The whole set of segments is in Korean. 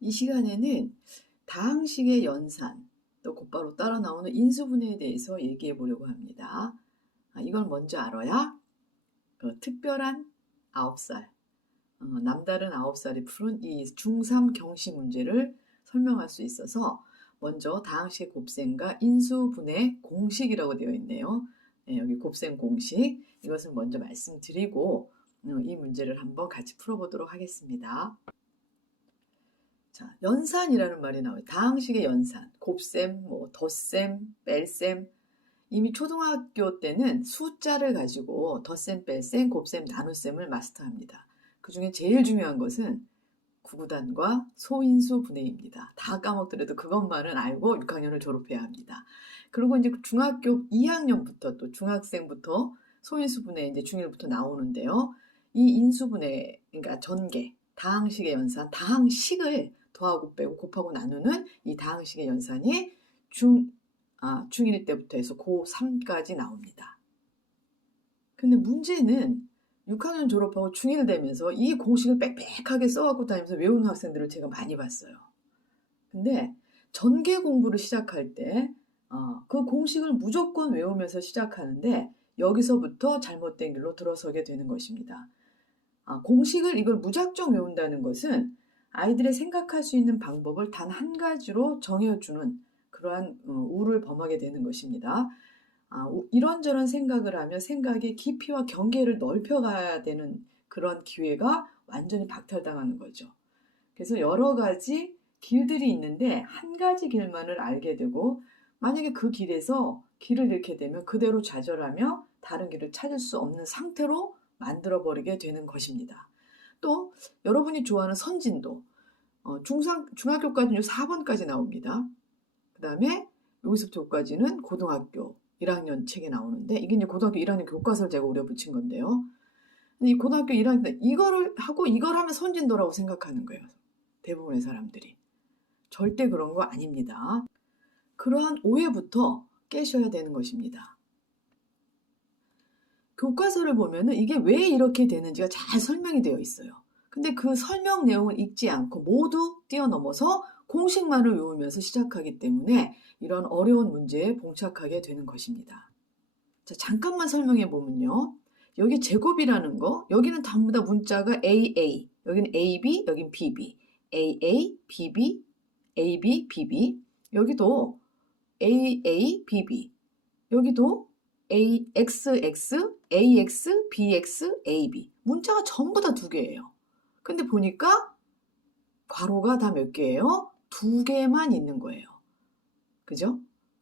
이 시간에는 다항식의 연산, 또 곧바로 따라 나오는 인수분해에 대해서 얘기해 보려고 합니다. 이걸 먼저 알아야 그 특별한 9살, 남다른 9살이 푸른 이 중3 경시 문제를 설명할 수 있어서 먼저 다항식의 곱셈과 인수분해 공식이라고 되어 있네요. 네, 여기 곱셈 공식, 이것을 먼저 말씀드리고 이 문제를 한번 같이 풀어보도록 하겠습니다. 자, 연산이라는 말이 나와요. 다항식의 연산, 곱셈, 덧셈, 뺄셈. 이미 초등학교 때는 숫자를 가지고 덧셈, 뺄셈, 곱셈, 나눗셈을 마스터합니다. 그 중에 제일 중요한 것은 구구단과 소인수 분해입니다. 다 까먹더라도 그것만은 알고 6학년을 졸업해야 합니다. 그리고 이제 중학교 2학년부터 또 중학생부터 소인수 분해 이제 중1부터 나오는데요. 이 인수분해, 그러니까 전개, 다항식의 연산, 다항식을 더하고 빼고 곱하고 나누는 이 다항식의 연산이 중1 때부터 해서 고3까지 나옵니다. 근데 문제는 6학년 졸업하고 중1 되면서 이 공식을 빽빽하게 써갖고 다니면서 외우는 학생들을 제가 많이 봤어요. 근데 전개 공부를 시작할 때 그 공식을 무조건 외우면서 시작하는데 여기서부터 잘못된 길로 들어서게 되는 것입니다. 공식을 이걸 무작정 외운다는 것은 아이들의 생각할 수 있는 방법을 단 한 가지로 정해주는 그러한 우를 범하게 되는 것입니다. 이런저런 생각을 하면 생각의 깊이와 경계를 넓혀가야 되는 그런 기회가 완전히 박탈당하는 거죠. 그래서 여러 가지 길들이 있는데 한 가지 길만을 알게 되고 만약에 그 길에서 길을 잃게 되면 그대로 좌절하며 다른 길을 찾을 수 없는 상태로 만들어버리게 되는 것입니다. 또 여러분이 좋아하는 선진도 중학교까지는 4번까지 나옵니다. 그 다음에 여기서부터 여기까지는 고등학교 1학년 책에 나오는데 이게 이제 고등학교 1학년 교과서를 제가 우려 붙인 건데요. 이 고등학교 1학년 때 이거를 하고 이걸 하면 선진도라고 생각하는 거예요. 대부분의 사람들이. 절대 그런 거 아닙니다. 그러한 오해부터 깨셔야 되는 것입니다. 교과서를 보면은 이게 왜 이렇게 되는지가 잘 설명이 되어 있어요. 근데 그 설명 내용을 읽지 않고 모두 뛰어넘어서 공식만을 외우면서 시작하기 때문에 이런 어려운 문제에 봉착하게 되는 것입니다. 자, 잠깐만 설명해 보면요. 여기 제곱이라는 거, 여기는 전부 다 문자가 AA, 여기는 AB, 여기는 BB, AA, BB, AB, BB, 여기도 AA, BB, 여기도 AXX, AX, BX, AB. 문자가 전부 다 두 개예요. 근데 보니까 괄호가 다 몇 개예요? 두 개만 있는 거예요. 그죠?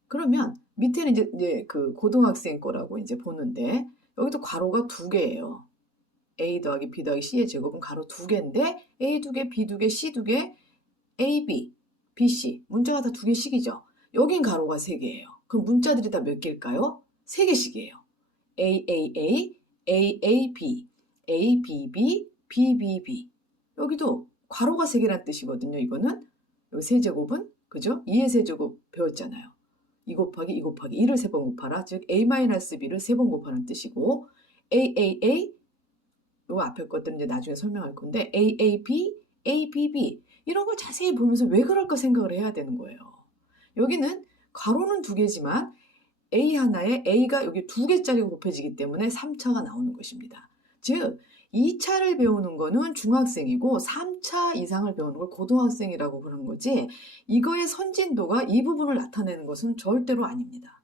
그러면 밑에는 이제 그 고등학생 거라고 이제 보는데 여기도 괄호가 두 개예요. A 더하기 B 더하기 C의 제곱은 괄호 두 개인데 A 두 개, B 두 개, C 두 개, A, B, B, C. 문자가 다 두 개씩이죠. 여긴 괄호가 세 개예요. 그럼 문자들이 다 몇 개일까요? 세 개씩이에요. A, A, A, A, A, B, A, B, B, B, B, B. 여기도 괄호가 세 개란 뜻이거든요. 이거는 여기 세제곱은 그죠? 2의 세제곱 배웠잖아요. 2 곱하기 2 곱하기 2를 3번 곱하라. 즉 A-B를 3번 곱하는 뜻이고 AAA 요 앞에 것들은 이제 나중에 설명할 건데 AAB, ABB 이런 걸 자세히 보면서 왜 그럴까 생각을 해야 되는 거예요. 여기는 괄호는 두 개지만 A 하나에 A가 여기 두 개짜리 곱해지기 때문에 3차가 나오는 것입니다. 즉 2차를 배우는 거는 중학생이고 3차 이상을 배우는 걸 고등학생이라고 그러는 거지 이거의 선진도가 이 부분을 나타내는 것은 절대로 아닙니다.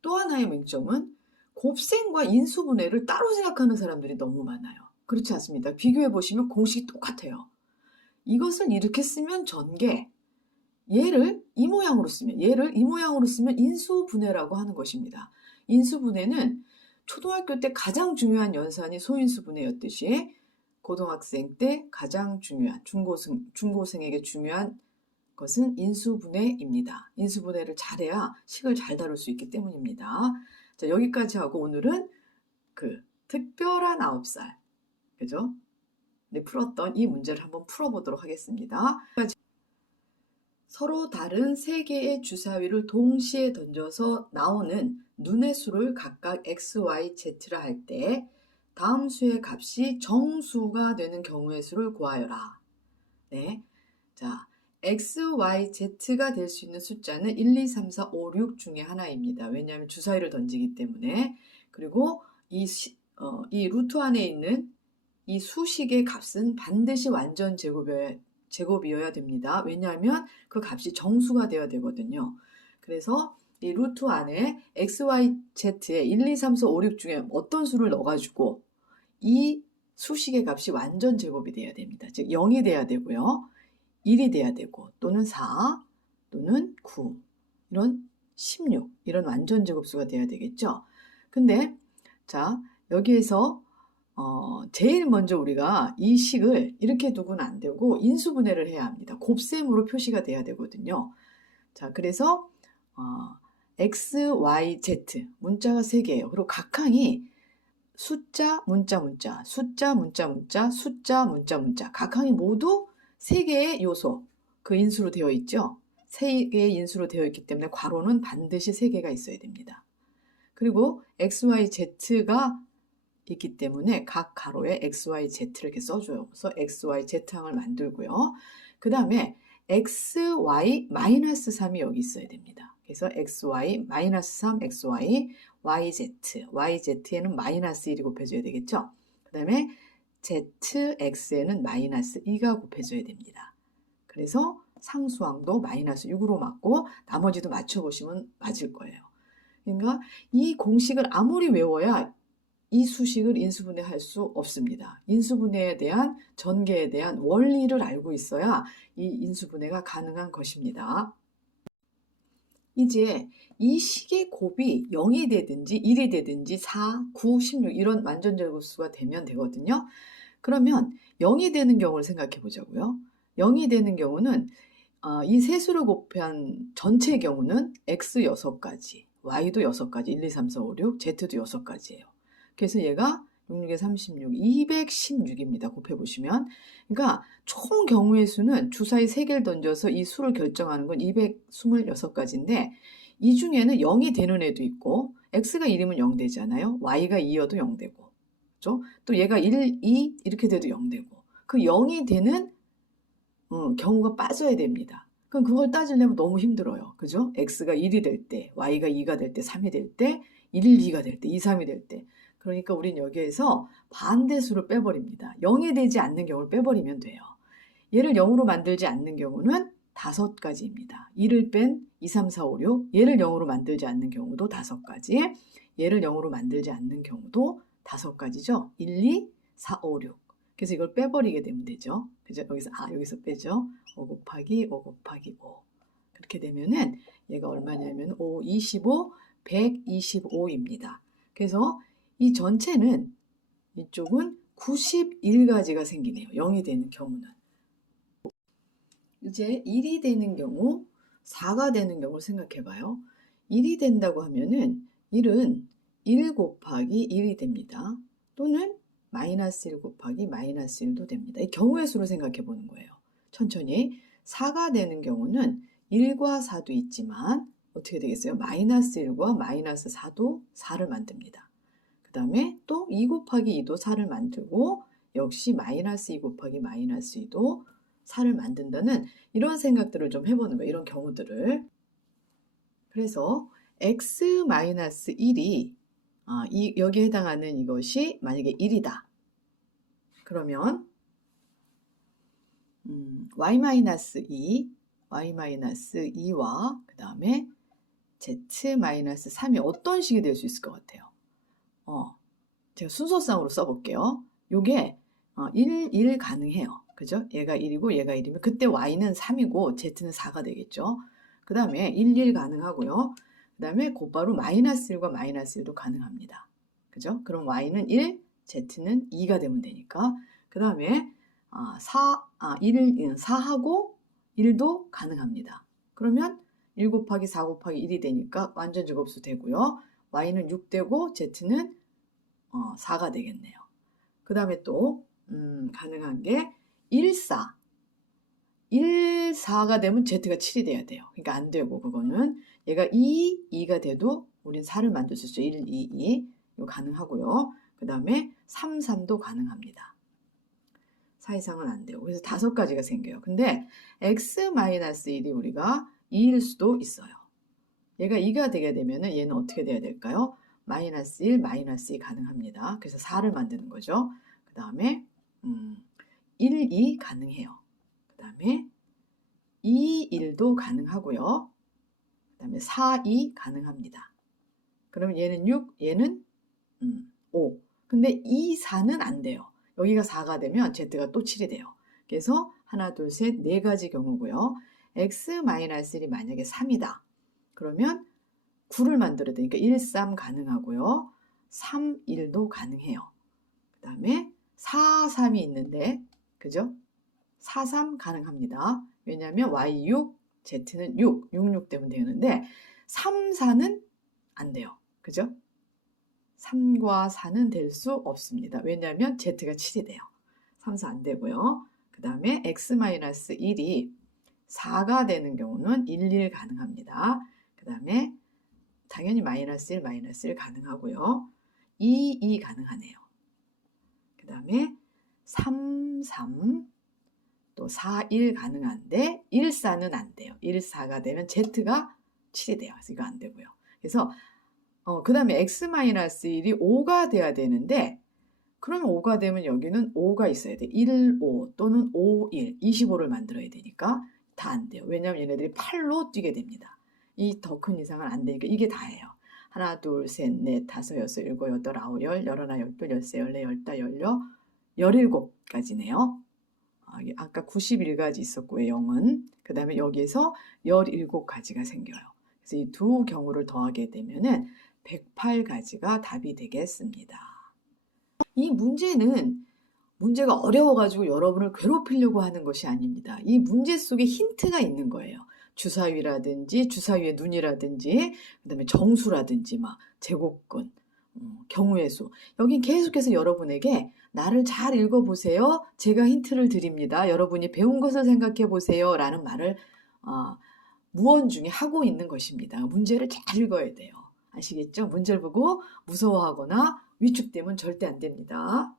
또 하나의 맹점은 곱셈과 인수분해를 따로 생각하는 사람들이 너무 많아요. 그렇지 않습니다. 비교해 보시면 공식이 똑같아요. 이것을 이렇게 쓰면 전개, 얘를 이 모양으로 쓰면 인수분해라고 하는 것입니다. 인수분해는 초등학교 때 가장 중요한 연산이 소인수분해였듯이 고등학생 때 가장 중요한 중고생에게 중요한 것은 인수분해입니다. 인수분해를 잘해야 식을 잘 다룰 수 있기 때문입니다. 자, 여기까지 하고 오늘은 그 특별한 9살 그죠? 네, 풀었던 이 문제를 한번 풀어보도록 하겠습니다. 서로 다른 세 개의 주사위를 동시에 던져서 나오는 눈의 수를 각각 x, y, z라 할 때 다음 수의 값이 정수가 되는 경우의 수를 구하여라. 네, 자, x, y, z가 될 수 있는 숫자는 1, 2, 3, 4, 5, 6 중에 하나입니다. 왜냐하면 주사위를 던지기 때문에. 그리고 이 루트 안에 있는 이 수식의 값은 반드시 완전 제곱이어야 됩니다. 왜냐하면 그 값이 정수가 되어야 되거든요. 그래서 이 루트 안에 x, y, z에 1, 2, 3, 4, 5, 6 중에 어떤 수를 넣어가지고 이 수식의 값이 완전 제곱이 돼야 됩니다. 즉 0이 돼야 되고요. 1이 돼야 되고 또는 4 또는 9 이런 16 이런 완전 제곱수가 돼야 되겠죠. 근데 자 여기에서 제일 먼저 우리가 이 식을 이렇게 두고는 안 되고 인수분해를 해야 합니다. 곱셈으로 표시가 돼야 되거든요. 자 그래서 x, y, z 문자가 3개예요. 그리고 각 항이 숫자, 문자, 문자, 숫자, 문자, 문자, 숫자, 문자, 문자 각 항이 모두 3개의 요소, 그 인수로 되어 있죠. 3개의 인수로 되어 있기 때문에 괄호는 반드시 3개가 있어야 됩니다. 그리고 x, y, z가 있기 때문에 각 가로에 x, y, z를 이렇게 써줘요. 그래서 x, y, z항을 만들고요. 그 다음에 x, y, 마이너스 3이 여기 있어야 됩니다. 그래서 x, y, 마이너스 3, x, y, y, z, y, z에는 마이너스 1이 곱해져야 되겠죠. 그 다음에 z, x에는 마이너스 2가 곱해져야 됩니다. 그래서 상수항도 마이너스 6으로 맞고 나머지도 맞춰보시면 맞을 거예요. 그러니까 이 공식을 아무리 외워야 이 수식을 인수분해할 수 없습니다. 인수분해에 대한 전개에 대한 원리를 알고 있어야 이 인수분해가 가능한 것입니다. 이제 이 식의 곱이 0이 되든지 1이 되든지 4, 9, 16 이런 완전제곱수가 되면 되거든요. 그러면 0이 되는 경우를 생각해 보자고요. 0이 되는 경우는 이 세수를 곱한 전체 경우는 x 6가지, y도 6가지, 1, 2, 3, 4, 5, 6, z도 6가지예요. 그래서 얘가 66에 36, 216입니다. 곱해보시면. 그러니까 총 경우의 수는 주사위 3개를 던져서 이 수를 결정하는 건 226가지인데 이 중에는 0이 되는 애도 있고 x가 1이면 0 되잖아요. y가 2여도 0 되고 그렇죠? 또 얘가 1, 2 이렇게 돼도 0 되고 그 0이 되는 경우가 빠져야 됩니다. 그럼 그걸 따지려면 너무 힘들어요. 그죠? x가 1이 될 때, y가 2가 될 때, 3이 될 때, 1, 2가 될 때, 2, 3이 될 때. 그러니까 우린 여기에서 반대수를 빼버립니다. 0이 되지 않는 경우를 빼버리면 돼요. 얘를 0으로 만들지 않는 경우는 5가지입니다. 1을 뺀 2, 3, 4, 5, 6. 얘를 0으로 만들지 않는 경우도 5가지. 얘를 0으로 만들지 않는 경우도 5가지죠. 1, 2, 4, 5, 6. 그래서 이걸 빼버리게 되면 되죠. 그죠? 여기서 빼죠. 5 곱하기 5 곱하기 5. 그렇게 되면은 얘가 얼마냐면 5, 25, 125입니다. 그래서 이 전체는 이쪽은 91가지가 생기네요. 0이 되는 경우는. 이제 1이 되는 경우, 4가 되는 경우를 생각해 봐요. 1이 된다고 하면은 1은 1 곱하기 1이 됩니다. 또는 마이너스 1 곱하기 마이너스 1도 됩니다. 이 경우의 수를 생각해 보는 거예요. 천천히. 4가 되는 경우는 1과 4도 있지만 어떻게 되겠어요? 마이너스 1과 마이너스 4도 4를 만듭니다. 그 다음에 또 2 곱하기 2도 4를 만들고 역시 마이너스 2 곱하기 마이너스 2도 4를 만든다는 이런 생각들을 좀 해보는 거예요. 이런 경우들을. 그래서 x-1이 여기에 해당하는 이것이 만약에 1이다. 그러면 y-2, y-2와 그 다음에 z-3이 어떤 식이 될 수 있을 것 같아요? 제가 순서상으로 써볼게요. 요게 1 가능해요. 그죠? 얘가 1이고 얘가 1이면 그때 y는 3이고 z는 4가 되겠죠. 그 다음에 1 가능하고요. 그 다음에 곧바로 마이너스 1과 마이너스 1도 가능합니다. 그죠? 그럼 y는 1, z는 2가 되면 되니까. 그 다음에 4하고 1도 가능합니다. 그러면 1 곱하기 4 곱하기 1이 되니까 완전 제곱수 되고요. y는 6 되고 z는 4가 되겠네요. 그 다음에 또 가능한 게 1, 4. 1, 4가 되면 z가 7이 돼야 돼요. 그러니까 안 되고 그거는 얘가 2, 2가 돼도 우린 4를 만들 수 있죠. 1, 2, 2. 이거 가능하고요. 그 다음에 3, 3도 가능합니다. 4 이상은 안 돼요. 그래서 5가지가 생겨요. 근데 x-1이 우리가 2일 수도 있어요. 얘가 2가 되게 되면은 얘는 어떻게 돼야 될까요? 마이너스 1, 마이너스 2 가능합니다. 그래서 4를 만드는 거죠. 그 다음에 1, 2 가능해요. 그 다음에 2, 1도 가능하고요. 그 다음에 4, 2 가능합니다. 그러면 얘는 6, 얘는 5. 근데 2, 4는 안 돼요. 여기가 4가 되면 z가 또 7이 돼요. 그래서 하나, 둘, 셋, 4가지 경우고요. x-1이 만약에 3이다. 그러면 9를 만들어야 되니까 1, 3 가능하고요. 3, 1도 가능해요. 그 다음에 4, 3이 있는데, 그죠? 4, 3 가능합니다. 왜냐하면 y6, z는 6, 6, 6 되면 되는데 3, 4는 안 돼요. 그죠? 3과 4는 될 수 없습니다. 왜냐하면 z가 7이 돼요. 3, 4 안 되고요. 그 다음에 x-1이 4가 되는 경우는 1, 1 가능합니다. 그 다음에 당연히 마이너스 1, 마이너스 1 가능하고요. 2, 2 가능하네요. 그 다음에 3, 3, 또 4, 1 가능한데 1, 4는 안 돼요. 1, 4가 되면 z가 7이 돼요. 그래서 이거 안 되고요. 그래서 그 다음에 x-1이 5가 돼야 되는데 그러면 5가 되면 여기는 5가 있어야 돼. 1, 5 또는 5, 1, 25를 만들어야 되니까 다 안 돼요. 왜냐하면 얘네들이 8로 뛰게 됩니다. 이 더 큰 이상은 안 되니까 이게 다예요. 하나, 둘, 셋, 넷, 다섯, 여섯, 일곱, 여덟, 아홉, 열, 열하나, 열둘, 열세, 열네, 열다, 열여, 17가지네요. 아까 91가지 있었고요. 0은. 그 다음에 여기에서 17가지가 생겨요. 그래서 이 두 경우를 더하게 되면은 108가지가 답이 되겠습니다. 이 문제는 문제가 어려워가지고 여러분을 괴롭히려고 하는 것이 아닙니다. 이 문제 속에 힌트가 있는 거예요. 주사위라든지 주사위의 눈이라든지 그다음에 정수라든지 막 제곱근, 경우의 수. 여긴 계속해서 여러분에게 나를 잘 읽어보세요. 제가 힌트를 드립니다. 여러분이 배운 것을 생각해 보세요. 라는 말을 무언중에 하고 있는 것입니다. 문제를 잘 읽어야 돼요. 아시겠죠? 문제를 보고 무서워하거나 위축되면 절대 안 됩니다.